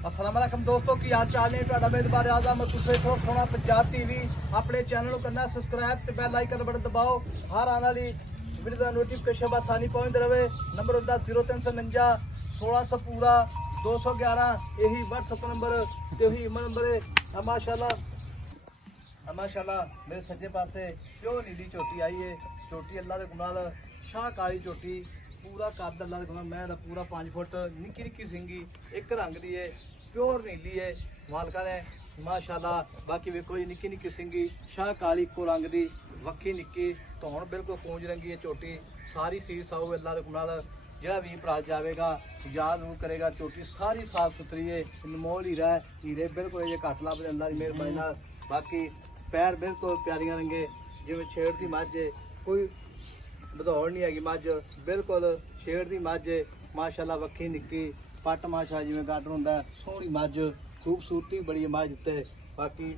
अस्सलाम वालेकुम दोस्तों की हाल चाल ने ਤੁਹਾਡਾ ਮੇਜ਼ਬਾਨ ਆਜ਼ਮ ਤੁਸੀਂ ਦੇਖੋ ਸੋਹਣਾ ਪੰਜਾਬ ਟੀਵੀ ਆਪਣੇ ਚੈਨਲ ਨੂੰ ਕਰਨਾ ਸਬਸਕ੍ਰਾਈਬ ਤੇ ਬੈਲ ਆਈਕਨ ਬਟਨ ਦਬਾਓ ਹਰ ਆਉਣ ਵਾਲੀ ਵੀਡੀਓ ਦਾ ਨੋਟੀਫਿਕੇਸ਼ਨ ਆਸਾਨੀ ਪਹੁੰਚਦੇ ਰਹੇ ਨੰਬਰ ਹੁੰਦਾ 0349 1600 ਪੂਰਾ 211 यही WhatsApp नंबर ਤੇ ਉਹੀ ਈਮੇਲ ਨੰਬਰ ਹੈ माशाल्लाह मेरे सज्जे पासे प्योर नीली चोटी आई है चोटी अल्लाह के गुनाल शाह काली चोटी पूरा कद अल्लाह के गुनाल मैं पूरा 5 फुट निक्की निक्की सिंगी एक रंग दी है प्योर नीली है मालका ने माशाल्लाह बाकी वेखो जी निक्की निक्की सिंगी शाह काली इको रंग दी वक्खी निक्की धौन बिल्कुल कूंज रंगी है चोटी सारी सील साऊ अल्लाह के गुनाल ਜਿਹੜਾ ਵੀ ਭਰਾ ਜਾਵੇਗਾ ਯਾਦ ਨੂੰ ਕਰੇਗਾ ਚੋਟੀ ਸਾਰੀ ਸਾਫ ਸੁਥਰੀ ਹੈ ਅਨਮੋਲ ਹੀਰਾ ਹੀਰੇ ਬਿਲਕੁਲ ਇਹ ਘੱਟ ਲੱਭਦੇ ਅੱਲਾ ਦੀ ਮਿਹਰਬਾਨੀ ਨਾਲ ਬਾਕੀ ਪੈਰ ਬਿਲਕੁਲ ਪਿਆਰੀਆਂ ਰੰਗੇ ਜਿਵੇਂ ਛੇੜ ਦੀ ਮੱਝ ਕੋਈ ਵਧੌੜ ਨਹੀਂ ਹੈਗੀ ਮੱਝ ਬਿਲਕੁਲ ਛੇੜ ਦੀ ਮੱਝ ਮਾਸ਼ਾਅੱਲਾ ਵੱਖੀ ਨਿੱਕੀ ਪੱਟ ਮਾਸ਼ਾ ਜਿਵੇਂ ਗਾਡਰ ਹੁੰਦਾ ਸੋਹਣੀ ਮੱਝ ਖੂਬਸੂਰਤੀ ਬੜੀ ਮੱਝ ਤੇ ਬਾਕੀ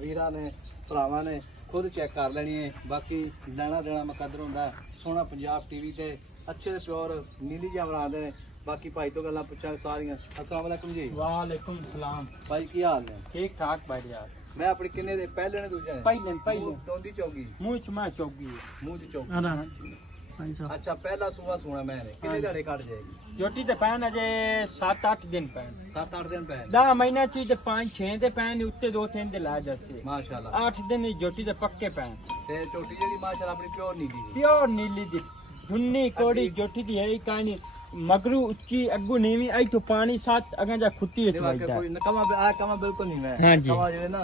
ਵੀਰਾਂ ਨੇ ਭਰਾਵਾਂ ਨੇ खुद चेक कर लेनी है बाकी लेना देना मुकद्दर होंदा सोहना पंजाब टीवी ते अच्छे प्योर नीली जा बनाते हैं बाकी भाई तो गल्लां पुछां सारियां अस्सलाम वालेकुम जी वालेकुम सलाम भाई की हाल ने ठीक ठाक भाई यार मैं अपने किन्ने दे पहले ने दूजे पहले दोंदी चौगी मुंह च मैं चौगी मुंह च चौगी अच्छा पहला सुबह सुना मैंने किन्ने दिहाड़े कट जाएगी जोटी ते पैन अजे 7-8 दिन पैन 7-8 दिन पैन 10 महीना ची ते 5-6 दे पैन उत्ते 2-3 दे ला जसे माशाल्लाह 8 दिन जोटी ते पक्के पैन ते चोटी जेडी माशाल्लाह अपनी प्योर नीली दी धुन्नी कोड़ी जोटी दी है कहानी मगरू उच्ची अग्गू नीवी आई तो पानी साथ अगा जा खुट्टी विच वजदा कोई कमा आ कमा बिल्कुल नहीं मैं हां जी कमा जे ना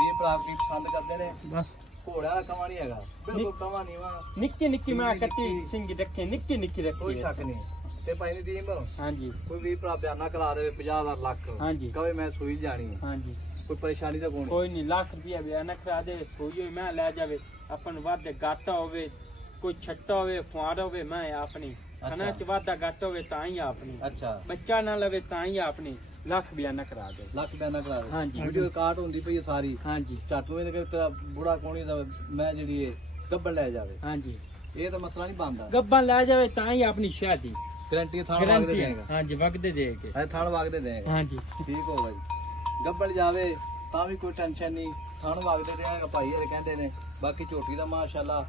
ये भरा की पसंद करते ने बस घोड़ा कमा नहीं हैगा बिल्कुल कमा नहीं वा निक्की निक्की मैं कट्टी सिंग रखे निक्की निक्की रखी कोई शक नहीं ते भाई ने दीम हां जी कोई भी भरा बयाना करा दे 50,000 लाख हां जी कहे मैं सुई जानी है हां जी कोई परेशानी तो कोई नहीं लाख रुपया बयाना करा दे सुई मैं ले जावे अपन वादे गाटा होवे कोई छट्टा होवे फुआर होवे मैं अपनी खाना च वादा गाटा होवे ताई अपनी अच्छा बच्चा ना लवे ताई अपनी लाख बयाना करा दे हां जी वीडियो रिकॉर्ड होंदी पई सारी हां जी झट में तेरा बूढ़ा कोणी दा मैं जेडी है गब्बन ले जावे हां जी ये तो मसला नहीं बनदा गब्बन ले जावे ताई अपनी शादी गारंटी थान वाग दे देगा हां जी वग दे देगे है थान वाग दे देगा हां जी ठीक हो भाई गब्बन जावे ता भी कोई टेंशन नहीं थान वाग दे देगा भाई ये कहंदे ने बाकी झोटी दा माशाल्लाह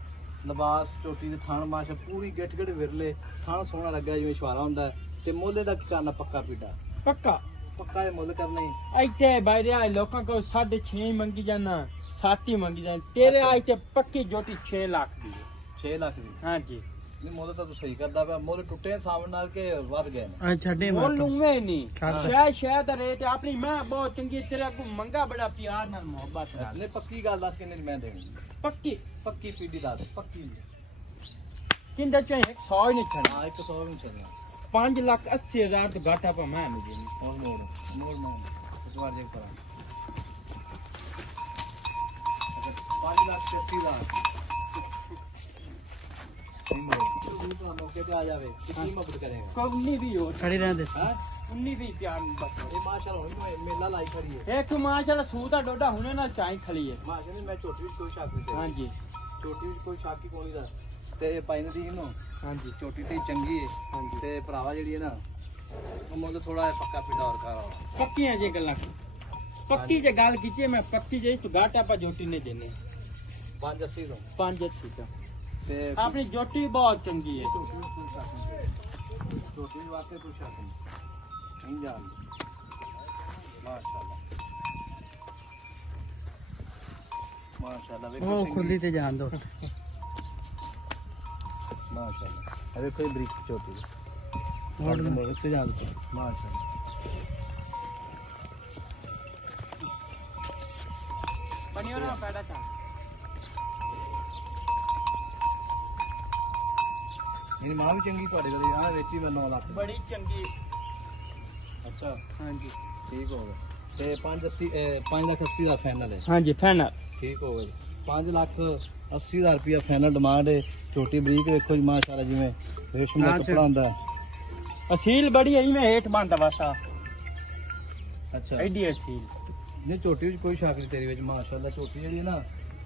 लिबास चोटी दे थान माशा पूरी गिट गिट विरले थान सोहना लगा जिवें छवारा हुंदा ते मोले दा करना पक्का पीड़ा पक्का पक्का ये मुल करना ही इत्थे बाहर लोकां को 6.5 मंगी जाना 7 ही मंगी जाना तेरे आज ते पक्की जोटी 6 लाख दी 6 लाख दी हां जी नहीं मोल तो तू सही करदा पे मोल टुटे सामने नाल के वध गए ने छड्डे मोल उवे नहीं शह दा रेट अपनी मां बहुत चंगी तेरे को मंगा बड़ा प्यार नाल मोहब्बत नाल नहीं पक्की गल दस किन्ने मैं देनी पक्की पक्की पीडी दस पक्की किंदा चाहे 100 नहीं छना 100 नहीं छना 5,80,000 तो घाटा पा मैं मुझे और मोड़ इतवार जे करा 5,80,000 मौके पे आ जावे कितनी मदद करेगा कौनी भी हो खड़ी रहने दे हां 19 भी प्यार बस ये माशाल्लाह हुन मेला लाई खड़ी है एक तो माशाल्लाह सूता डोडा हुने ना चाई खड़ी है माशाल्लाह मैं छोटी कोई शक नहीं हां जी छोटी कोई शक ही कोई दा ते पाई ने दी नो हां जी छोटी ते चंगी है हां जी ते भरावा जेडी है ना ਉਹ ਮੁੱਲ ਥੋੜਾ ਪੱਕਾ ਪਿੰਡਾ ਹੋਰ ਕਰਾ ਪੱਕੀਆਂ ਜੇ ਗੱਲਾਂ ਪੱਕੀ ਜੇ ਗੱਲ ਕੀਤੀ ਮੈਂ ਪੱਕੀ ਜੇ ਤੂੰ ਘਾਟਾ ਪਾ ਜੋਟੀ ਨੇ ਦੇਨੇ 580 ਤੋਂ 580 ਤੋਂ ਤੇ ਆਪਣੀ ਜੋਟੀ ਬਹੁਤ ਚੰਗੀ ਹੈ ਛੋਟੀ ਵਾਸਤੇ ਤੂੰ ਸ਼ੱਕ ਨਹੀਂ ਜਾਣ ਮਾਸ਼ਾਅੱਲਾ ਮਾਸ਼ਾਅੱਲਾ ਵੇਖੋ ਉਹ ਖੁੱਲੀ ਤੇ ਜਾਣ ਦੋ माशाल्लाह अरे कोई ब्रिक चोटी और से जान दो माशाल्लाह बनियो ना पैदा का मेरी मां भी चंगी पड़े गई हां वेची मैं 9 लाख बड़ी चंगी अच्छा हां जी ठीक हो गया ते 5,80,000 दा फाइनल है हां जी फाइनल ठीक हो गया 5,80,000 रुपया फाइनल डिमांड है छोटी बरीक देखो जी माशाल्लाह जिवें रेशम का कपड़ा हुंदा असील बड़ी है मैं हेठ बांधा वाता अच्छा एडी असील नहीं छोटी विच कोई शक नहीं तेरी विच माशाल्लाह छोटी जेडी ना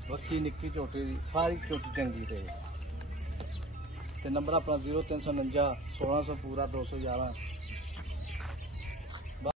वक्की निक्की छोटी दी सारी छोटी चंगी ते नंबर अपना 0349 1600 पूरा 211